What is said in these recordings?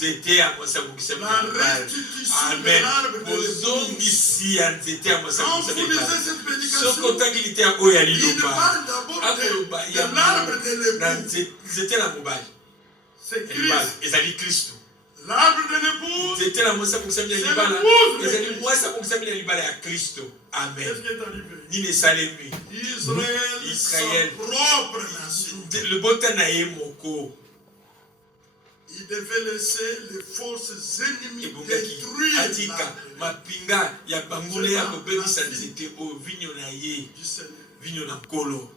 nzete ya mwasa bukisa mibali. Amen. Bozongisi ya nzete ya mwasa bukisa mibali. Soko tangilite ya oya liloba. Akoloba ya na nzete la mobali. C'est Christ. Ezali Kristo. L'arbre de l'épouse. Nzete la mwasa bukisa mibali. Ezali mwasa bukisa mibali ya Kristo. Amen. Qu'est-ce qui est arrivé? Nini salemi. Israël, sa propre nation. Le botana ye moko. Il devait laisser les forces ennemies détruire atika mapinga ya bangule ya kobebisa nzete o vinyo na ye vinyo na nkolo.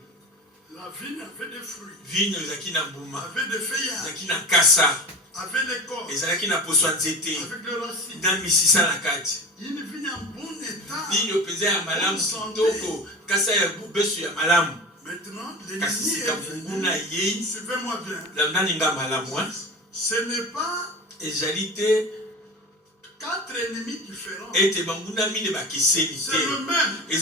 La vigne avait des fruits. Vinyo ezalaki na mbuma. Avait des feuillages. Ezalaki na kasa. Avait des corps. Ezalaki na poso ya nzete. Avec le racine. Na misisa na kati. Une vigne en bon état. Vinyo peza ya malamu kitoko. Kasa ya bubesu ya malamu. Maintenant, l'ennemi est venu. Suivez-moi bien. Ce n'est pas quatre ennemis différents. C'est le même. Mais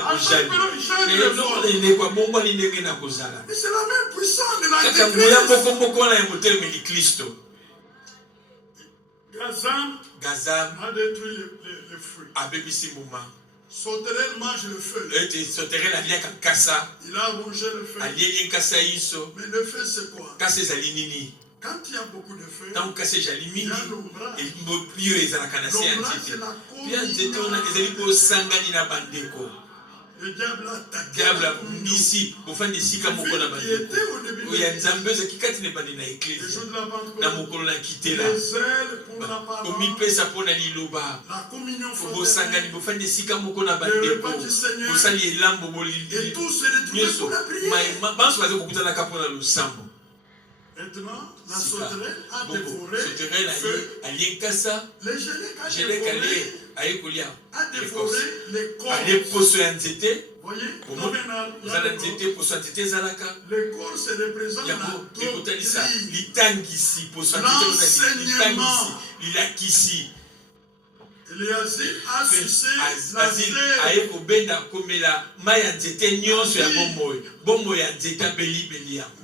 à chaque mais c'est la même puissance de l'Antéchrist. Gazam a détruit les fruits. Sauterelle mange le feu. Il a rongé le feu. Mais le feu c'est quoi? Quand il y a beaucoup de feu, il y a l'ombrage. L'ombrage c'est la communion. Le diable a attaqué la communion. Celui qui était au début de l'église. Le jour de la Pentecôte. Les ailes pour la parole. La communion fraternelle. Le repas du Seigneur. Et tout se retrouvait pour la prière. Maintenant, la sauterelle a dévoré le feu. Le gélec a dévoré les corps. Voyez, les corps se représentent l'enseignement. Eliasib a sucé la sève.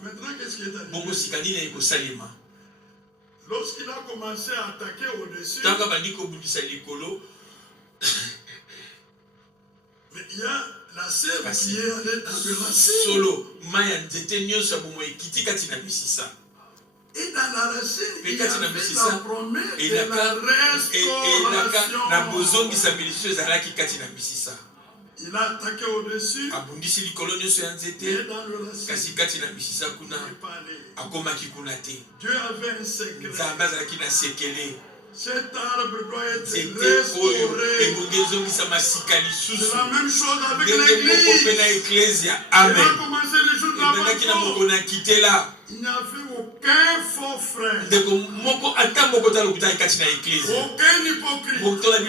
Maintenant, qu'est-ce qui est arrivé? Lorsqu'il a commencé à attaquer au-dessus, mais il y a la sève qui est allée dans le racine. Et dans la racine, il y avait la promesse de la restauration. Il a attaqué au-dessus. Et dans le racine, il n'est pas allé. Dieu avait un secret. Cet arbre doit être restauré. C'est la même chose avec l'église. Amen. Il a commencé le jour de la Pentecôte. Il n'y avait aucun faux frère. Aucun hypocrite. Il y a eu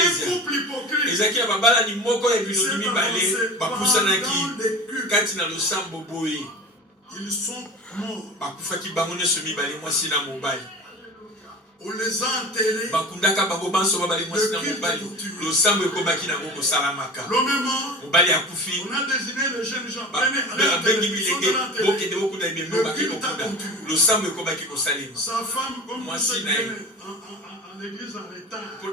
un couple hypocrite. C'est ils sont morts. On les a enterrés. Le même an, on a désigné les jeunes gens. Sa femme, comme vous savez, en église en retard. Il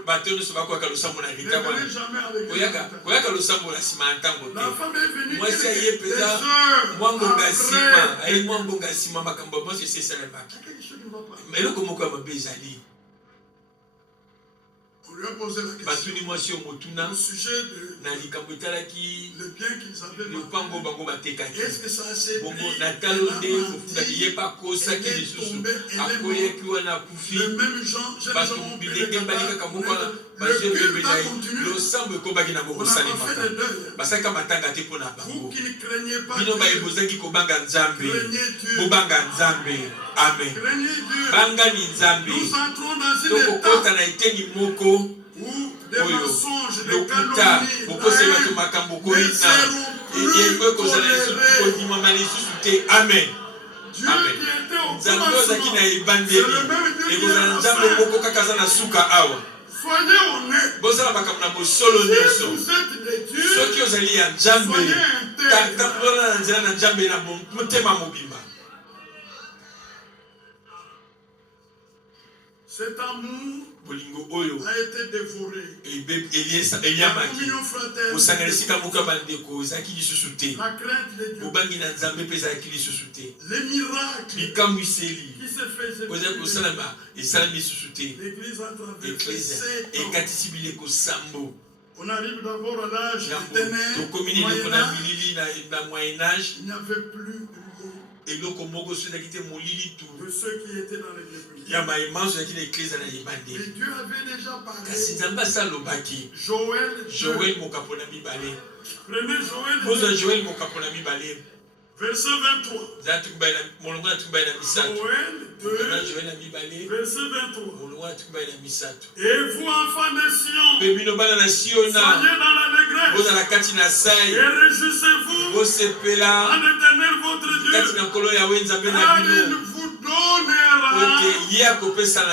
n'est venu jamais à l'église. La femme est venue des heures après. On lui a posé la question. Au sujet de le bien qu'ils avaient. Est-ce que ça a assez pris? Le même genre, j'ai ont pris le culte a continué. On n'a pas fait de deuil. Vous qui ne craignez pas Dieu, craignez Dieu. Amen. Nous entrons dans une étape où des mensonges, des calomnies, ne seront plus tolérés. Amen. Dieu qui était au commencement, c'est le même Dieu qui est à la fin. Soyez honnêtes. Si vous êtes des dieux, soyez intègres. nzela na Nzambe na motema mobimba. Cet amour bolingo oyo a été dévoré. La communion fraternelle. La crainte de Dieu. Les miracles qui se faisaient. L'église a traversé 7 ans. On arrive d'abord à l'âge des ténèbres, Moyen-Âge. Il n'y avait plus rien de ceux qui étaient dans l'église. Mais Dieu avait déjà parlé. Joël. Prenez Joël. Verset 23. Joël 2, verset 23. Et vous, enfants de Sion, soyez dans l'allégresse et réjouissez-vous en Éternel votre Dieu, car il vous donnera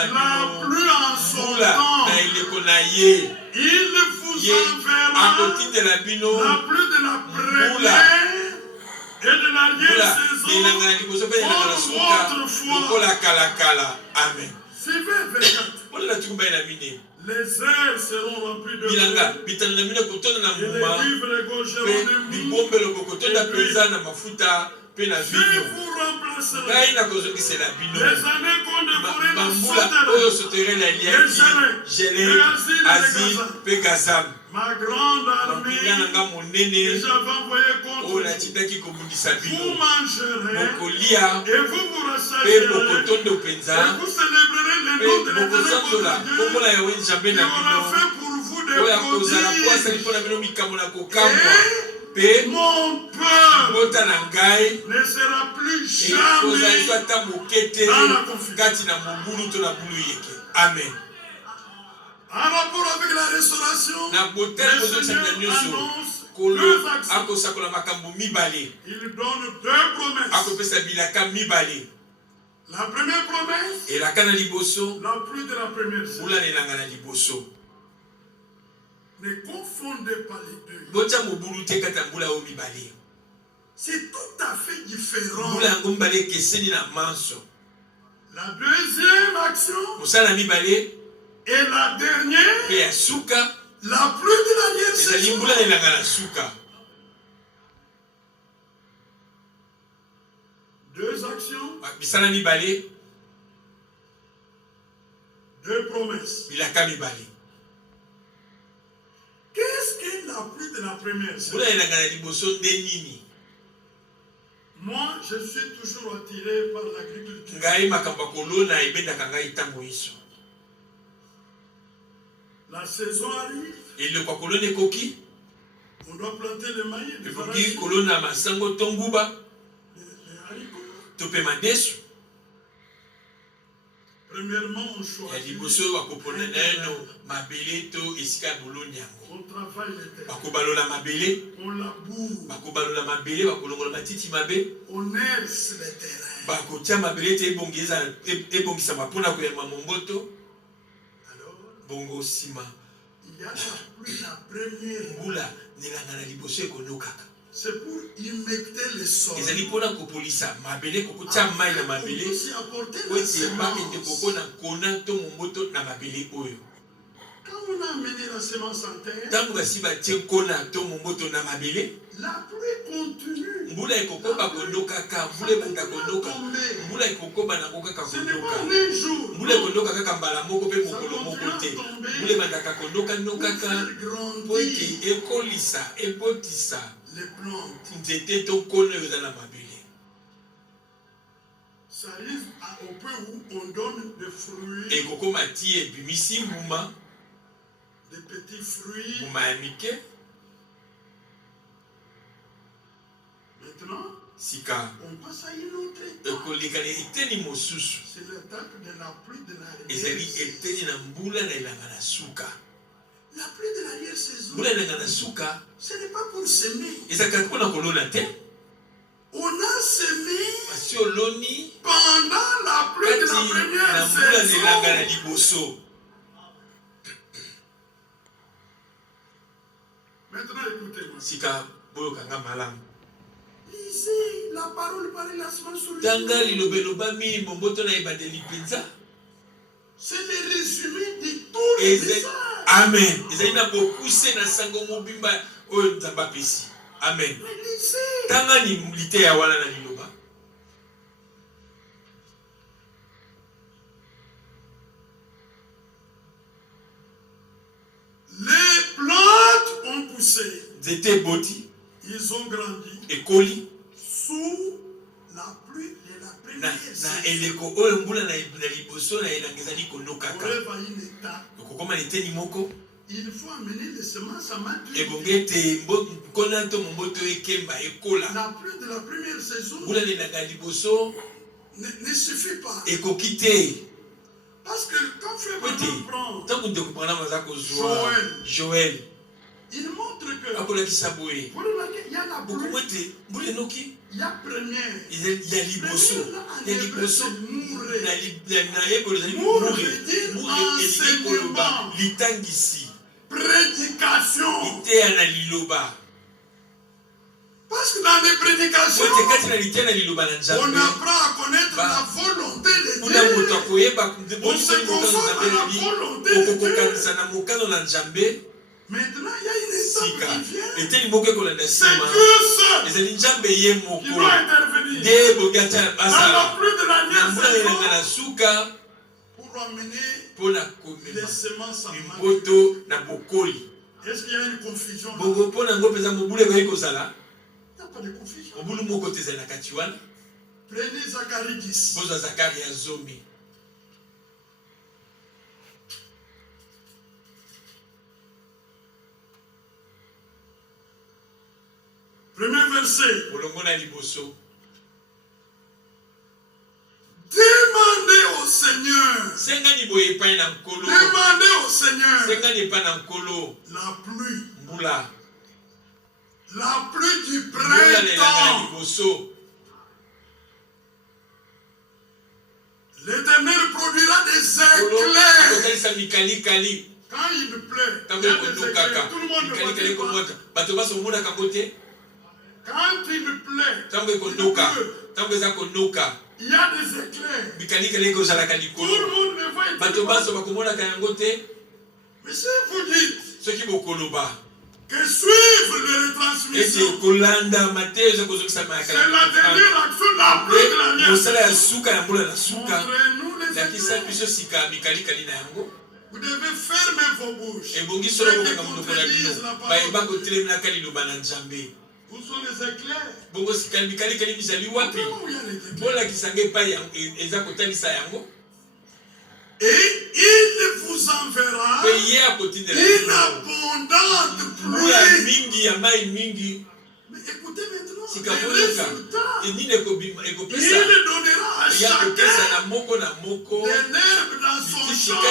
la pluie en son temps. Il vous enverra la pluie de la première et de l'arrière-saison pour votre foi. Amen. Suivez 24. Les airs seront remplis de bilanga et bitalana mina kotona na les muma livres égorgeront de mou. bibombelo bokotona peza na mafuta pe na Je vinyo vous remplacerai. ngai nakozongisela bino Les années qu'on dévorait bambula nous oyo soterele les aliaki Gélé, Azi pe Gazam ma grande armée mampinga na nga que monene j'avais envoyée contre oyo vous. natindaki kobundisa Vous bino mangerez bokolia et vous vous pe rassasierez bokotondo et penza vous célébrerez le pe nom de l'Éternel bokozonzola votre Dieu kombo na yawe nzambe qui na aura bino fait pour vous des oyo akozala po asali prodiges. mpo na bino mikambo na kokamwa Et pe mon peuple bota na ngai ne sera plus ekozali jamais ata moke te dans la confusion. kati na mobulu to na bulu yeke amen. En rapport avec la restauration, na botele le bozosala Seigneur nyonso annonce kolo 2 actions. akosakola makambo mibale Il donne 2 promesses. akopesa bilaka mibale La première promesse, elaka na liboso la pluie de la première saison. mbula na elanga na liboso Ne confondez pas les deux. botya mobulu te kati ya mbula oyo mibale C'est tout à fait différent. mbula yango mibale ekeseni na manso. La deuxième action mosala na mibale et la dernière, mpe ya suka la pluie de ezali l'arrière-saison. mbula na elanga na suka. 2 actions, bisala mibale 2 promesses. bilaka mibale. Qu'est-ce que la pluie de la première saison? mbula na elanga na liboso nde nini? Moi, je suis toujours attiré par l'agriculture. ngai makambo ya kolona ebendaka ngai ntango iso. La saison arrive, eloko ya kolona ekoki on doit planter le maïs, les ekoki arachides, kolona masango to nguba les haricots. to mpe madesu. Premièrement, on ya choisit. liboso bakopona nano mabele to esika ya boloni yango On travaille les terres. bakobalola mabele On laboure. bakobalola mabele bakolongola matiti mabe On herse les terrains. bakotia mabele te ebongisama mpona koyamba momboto Alors, bongo nsima il y a la pluie, la première. mbula nelanga na liboso ekonokaka C'est pour humecter le sol. ezali mpona kopolisa mabele kokotia mai na On mabele peut s'y apporter po la ete bakende semence. kokona kona to momboto na mabele oyo Quand on a amené la semence en terre, ntango basi batie kona to momboto na mabele la pluie continue. mbula ekokoba konoka kaka mbula ebanda konoka Tomber. mbula ekokoba nango kaka Ce n'est konoka pas un jour. mbula Non. ekonoka kaka mbala moko mpe mokolo moko te mbula ebandaka konoka Pour nokaka faire po ete grandir ekolisa ebotisa les plantes. nzete to kona oyo eza na mabele. Ça arrive au point où on donne des fruits, ekokoma ti ebimisi mbuma des petits fruits. mbuma ya mike Maintenant, sika on passe à une autre étape. ekolekana eteni mosusu C'est l'étape de la pluie de ezali l'arrière-saison. eteni na mbula na elanga na suka. La pluie de l'arrière-saison, mbula na elanga na suka ce n'est pas pour semer. ezalaka mpona kolona te On a semé basi oloni pendant la pluie de kati la na première mbula na elanga na saison. liboso. Maintenant, écoutez-moi. sika boyokanga malamu Lisez parole par lancement sur lui. Tanga lilobeloba mi momboto na ibadeli penza. C'est le résumé de tout le message. Amen. Ezali na bokuse na sango mobimba oyo nzamba pesi. Amen. Tanga ni lite ya wana na liloba. Les plantes ont poussé. Zete boti. Ils ont grandi. Ekoli. Sous la pluie de la première saison. Na eleko oyo mbula na liboso na elangezali konokaka. Okokoma liteni moko. Il faut amener les semences à maturité. Ebongete konanto momboto ekemba ekola. La pluie de la première saison mbula na liboso ne suffit pas. Ekokite. Parce que quand frère prend Joël, il montre que vous remarquez, il y a la pluie. Il y a première. Il y a liboso. Il y a liboso. Prédication. Parce que dans les prédications, on apprend à connaître la volonté de Dieu. On se conforme à la volonté de Dieu. Maintenant, il y a une étape qui vient. C'est Dieu seul qui doit intervenir dans la pluie de la saison pour amener les semences à maturité. Est-ce qu'il y a une confusion là? Pas de confusion. Prenez Zacharie 10. Premier verset. Demandez au Seigneur. Demandez au Seigneur. La pluie. La pluie du printemps. L'Éternel produira des éclairs. Quand il pleut, il y a des éclairs. Tout le monde ne voit pas. Quand il pleut, il y a des éclairs. Tout le monde ne voit pas. Mais si vous dites que suivre les retransmissions, c'est la dernière action de la pluie de la mienne. Montrez-nous les éclairs. Vous devez fermer vos bouches. Ceux qui contredisent la parole de Dieu. Où sont les éclairs? Et il vous enverra une abondante pluie. Mais écoutez maintenant, les résultats. Il donnera à chacun de l'herbe dans son champ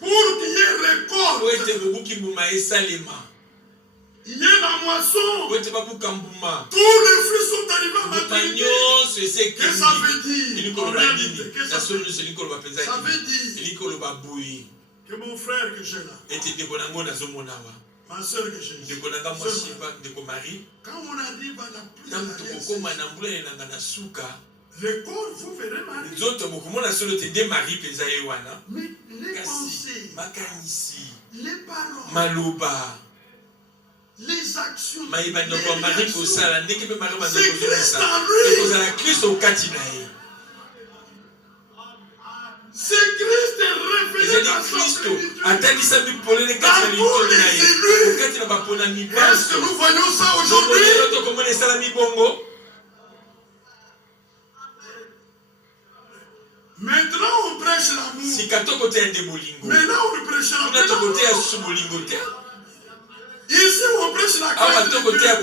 pour qu'il y ait récolte. Il y a la moisson. Tous les fruits sont arrivés à maturité. Qu'est-ce que ça veut dire? En réalité, qu'est-ce que ça veut dire? Ça veut dire que mon frère que j'ai là, ma soeur que j'ai là, quand on arrive à la pluie, le corps, vous verrez Marie. Mais les pensées, les paroles, les actions, c'est Christ est révélé dans sa plénitude. Dans tous les élus. Est-ce que nous voyons ça aujourd'hui? Maintenant on prêche l'amour. Maintenant on prêche l'amour. Ici on prêche la grâce de Dieu.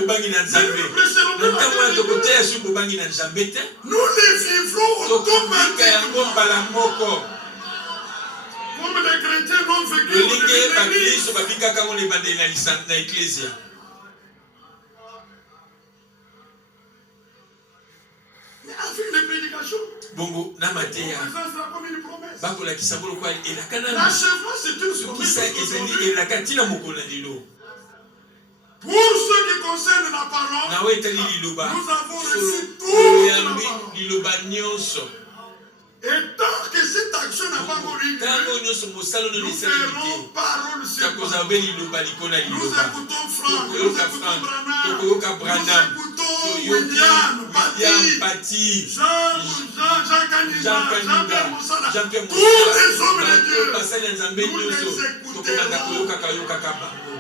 Nous les vivrons automatiquement. Comme les chrétiens n'ont vécu au début de l'Église. Mais avec les prédications, ça sera comme une promesse. L'achèvement c'est une promesse. Pour ce qui concerne la parole, na we tali liloba nous avons reçu toute la yambi parole. liloba nyonso. Et tant que cette action n'a pas encore eu lieu, tango nyonso mosala no nous lisaleli ferons te parole sur takozala parole. be liloba likona Nous liloba. écoutons Franck, nous Tokoyoka écoutons Franck, Branham, tokoyoka nous Branham, écoutons toyoki William, William Patti, Patti, Jean Kanina, Jean-Pierre Moussala, Jean-Pierre tous les hommes de Moussala, Dieu. basali ya Nzambe Nous les nyonso écouterons. tokomaka koyokaka yokaka bango.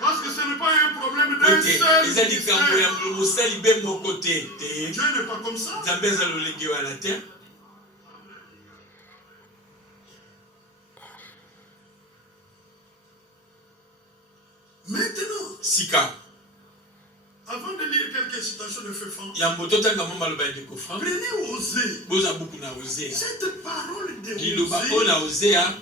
Parce que ce n'est pas un problème d'un Ote seul eza likambo ministère. ya mosali be moko te te. Dieu n'est pas comme ça. Nzambe aza lolenge wana te. Maintenant, Sika avant de lire quelques citations de Feu Franck, ya moto tanga mama loba ya ndeko Franck prenez Osée. boza buku na Osea Cette parole de liloba oyo Osée, na Osea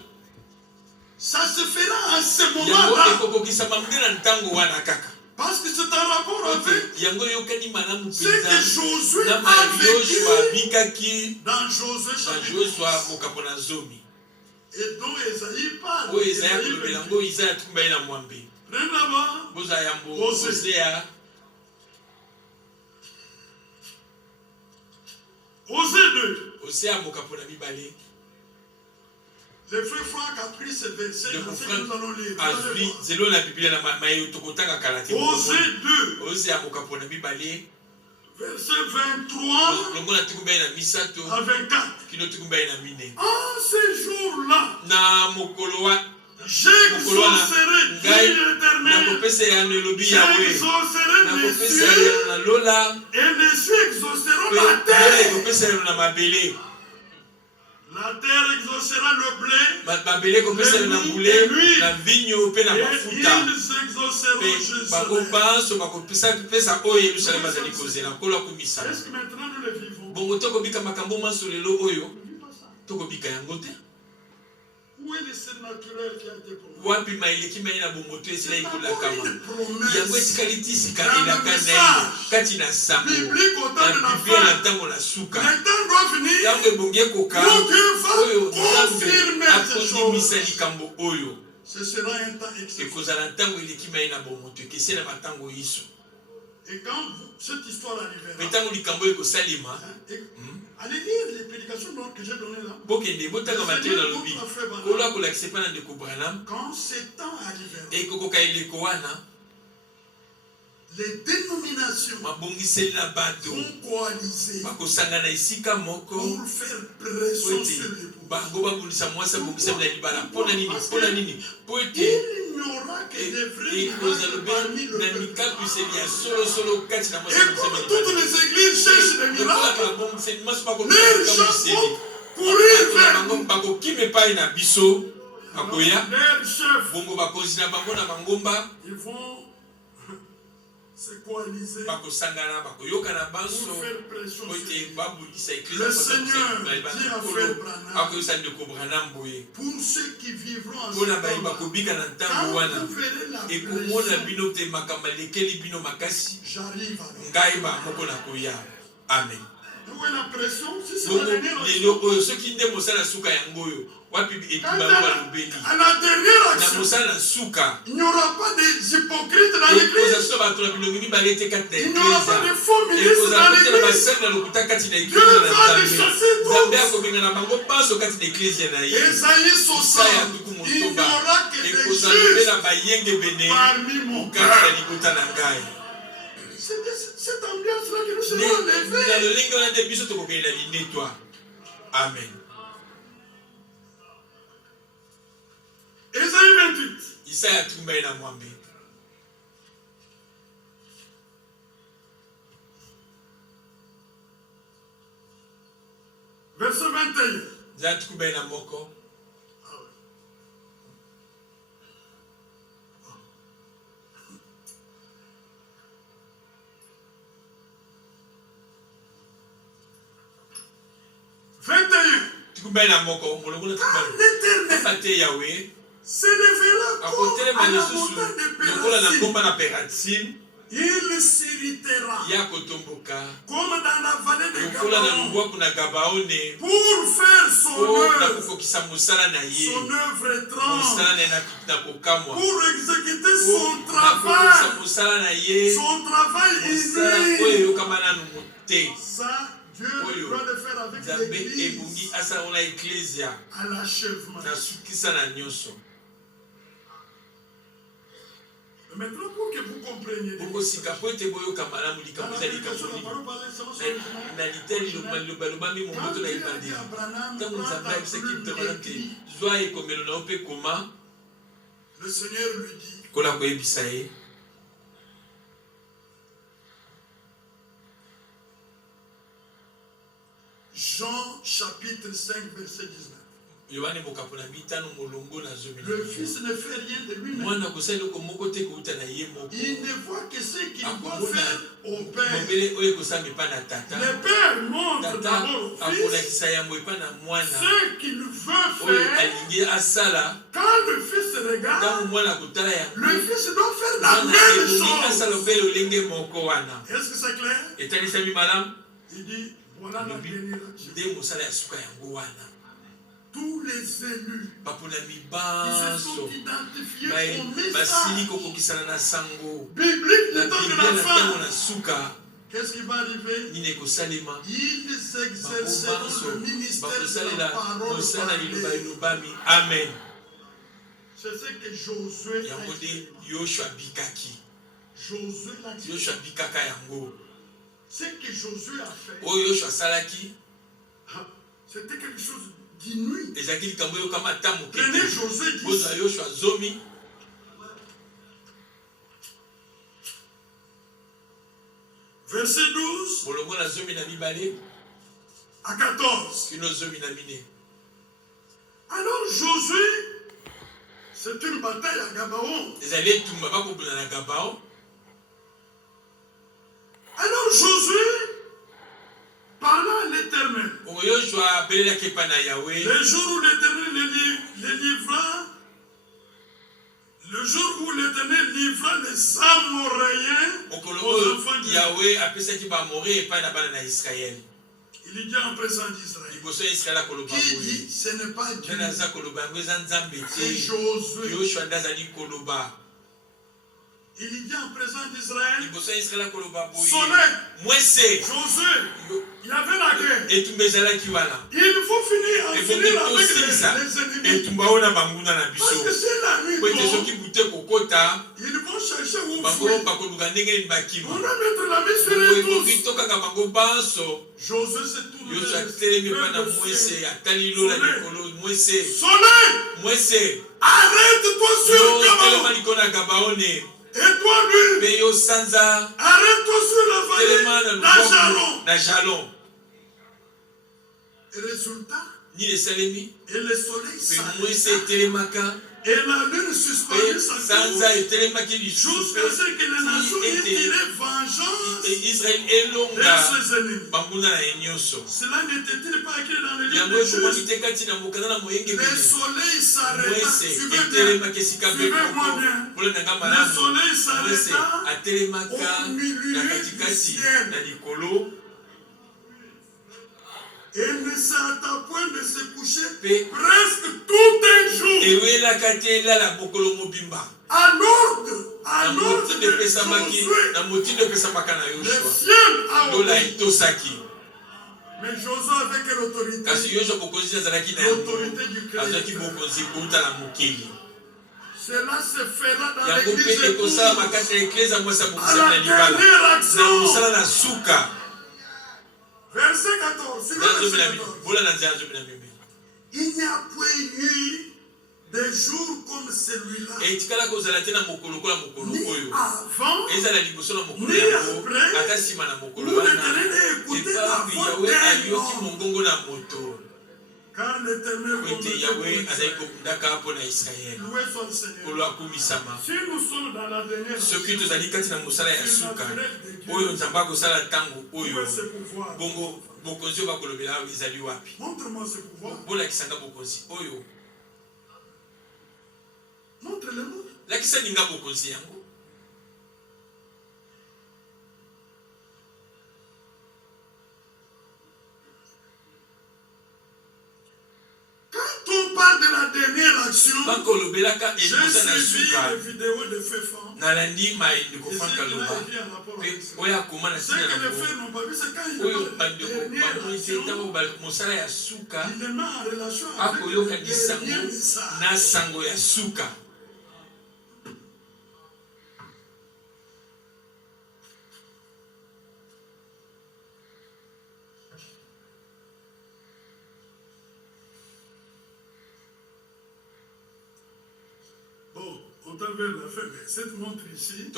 ça se fera à ce yango moment-là. ekokokisama nde na ntango wana kaka. Parce que c'est en rapport avec yango yokani malamu ce que mpenza Josué na a Yoshua vécu abikaki dans Josué na chapitre Joshua 10. mokapo na zomi Et dont Esaïe parle. oyo Ezaya Esaïe kolobela 28. yango Izaya tukumba ye na mwambe Prenez là-bas. boza yambo Osea. Osea Osée 2. Osea mokapo na mibale. Le frère Franck a pris ce verset dans ce que nous allons lire. azwi zelo na biblia na maye tokotanga kala te. Osée 2. Osea mokapo na mibale Verset 23 longo na tukumba ye na misato à 24. kino tukumba ye na mine En ce jour-là, na mokolo wa j'exaucerai, dit ngai l'Éternel, nakopesa ya nelobi yawe j'exaucerai mes nakopesa cieux, ya na lola et les cieux exauceront la mpe terre. ekopesa ya na mabele La terre exaucera le blé, mabele ekopesa ya na mbule na vinyo mpe na et mafuta ils exauceront mpe Jérusalem. bakobanso bakopesa oyo Yerusalemu azali kozela nkolo akomisa Est-ce que maintenant nous le vivons? bongo tokobika makambo manso lelo oyo On ne vit pas ça. tokobika yango te. Où est le surnaturel qui a été promis? Wapi maeleki mai na bomoto esila C'est ekolakama encore une promesse yango etikali ti sika dans le elaka na ye message kati na sango biblique au temps de na la biblia na fin. ntango na suka Le temps doit venir ntango ebongi ekoka où Dieu oyo va nzambe confirmer ces akondimisa choses. likambo oyo Ce sera un temps exceptionnel. ekozala ntango eleki mai na bomoto ekesela matango iso Et quand cette histoire arrivera, me ntango likambo ekosalema allez lire les prédications que j'ai données là. bokende botanga mateyo na lobi kolo akolakisa epa na ndeko Branham Quand ce temps arrivera, ekokoka eleko wana les dénominations mabongiseli na bato vont coaliser bakosangana esika moko pour faire pression ete sur l'époux. bango babundisa mwasi abongisami na libala mpona nini mpo ete Il n'y aura que des vrais ekozala miracles parmi le na peuple. mikapiseli ya solosolo kati na mwasi Et comme toutes les églises cherchent des miracles, lokolaka babongiseli mwasi les gens bakobiseli vont courir vers bango nous. bakokima epai na biso bakoya Leurs chefs, bongo bakonzi na bango na bangomba ils vont se coaliser bakosangana bakoyoka na banso pour faire pression po sur ete nous. babundisa Le Seigneur dit à Frère Branham, akoyosa ndeko Branham boye pour ceux qui vivront en ce mpona baye temps, bakobika na ntango quand wana vous verrez la ekomona pression, bino te makambo alekeli bino makasi j'arrive alors. ngai bamoko na koya amen. Où est la pression? Si c'est la bongo dernière lelo action. oyo soki nde mosala suka yango oyo wapi Quand etumba yango balobeli à la dernière na action, mosala suka il n'y aura pas des hypocrites dans ekoza l'église. so bato na bilongi mibale te kati na Il n'y aura pas de eklesa faux ministres ekozala dans kote na l'église. basali na lokuta kati na Dieu eklesa na va les nzambe chasser nzambe tous. akobenga na bango banso kati na eklesa na ye Esaïe 60, isaya tuku il n'y motoba aura que des ekozala mpe juges na bayenge bene parmi mon kati na peuple. libota na ngai C'est cette ambiance-là que nous na serons levés. lolenge wana nde biso tokokelela linetwa amen. Esaïe 28. Isaya atumba ye na mwambe Verset 21. nzala tukumba ye na moko tukumba ye na moko molongo na tukumba L'Éternel pate yawe se lèvera comme akotelema à la lisusu montagne de lokola na Pérasim. ngomba na Peratsim Il s'irritera comme dans la vallée de Gabaon pour faire son œuvre étrange, pour exécuter son travail inouï. Ça, Dieu doit le faire avec l'Église à l'achèvement. Maintenant, pour que vous compreniez, dans le Seigneur lui dit, Jean chapitre 5 verset 19. Le Fils ne fait rien de lui-même. Il ne voit que ce qu'il doit faire au Père. Le Père montre d'abord au Fils ce qu'il veut faire. Quand le Fils regarde, le Fils doit faire la même chose. Est-ce que c'est clair? Il dit, voilà la bénédiction. Tous les élus qui se sont identifiés au message biblique du temps de la fin. Qu'est-ce qui va arriver? Ils exerceront le ministère de la parole. Amen. C'est ce que Josué a dit. Ce que Josué a fait, c'était quelque chose d'inouï. Prenez Josué 10. Verset 12 à 14. Alors Josué, c'est une bataille à Gabaon. Alors Josué parla à l'Éternel. Le jour où l'Éternel les livra, le jour où l'Éternel livra les Amoréens aux enfants d'Israël. Il dit en présence d'Israël. Qui dit, ce n'est pas Dieu, c'est Josué. Il dit en présence d'Israël, sonnez, Josué, il y avait la guerre. Il faut finir avec les ennemis. Parce que c'est la nuit, ils vont chercher où fuir. On va mettre la main sur les tous. Josué s'est tourné sonnez, arrête-toi sur Gabaon. Et toi, lui, arrête-toi sur la vallée d'Ajalon. Et résultat, et le soleil s'arrêta. Et la lune suspendue sa course jusqu'à ce que les nations aient tiré vengeance vers ses ennemis. Cela n'était-il pas écrit dans le livre des Juges? Le soleil s'arrêta. Suivez-moi bien. Le soleil s'arrêta au milieu du ciel. Et ne s'arrêta point de se coucher presque tout un jour. À l'ordre de Josué, le ciel a obéi. Mais Josué avait quelle autorité? L'autorité du Christ. Cela se fera dans l'église épouse. À la dernière action. Verset 14. Il n'y a point eu des jours comme celui-là. Ni avant, ni après, où l'Éternel a écouté la voix d'un homme. Car l'Éternel loué soit le Seigneur. Si nous sommes dans la dernière action, c'est naturel de Dieu. Où est ce pouvoir? Montre-moi ce pouvoir. Montre-le-moi. action, j'ai suivi les vidéos de Féfan. Ce que les frères n'ont pas vu, c'est quand il est en relation avec le dernier message. On t'a vu la fin, mais cette montre ici,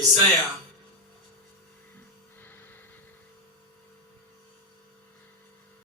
Isaïe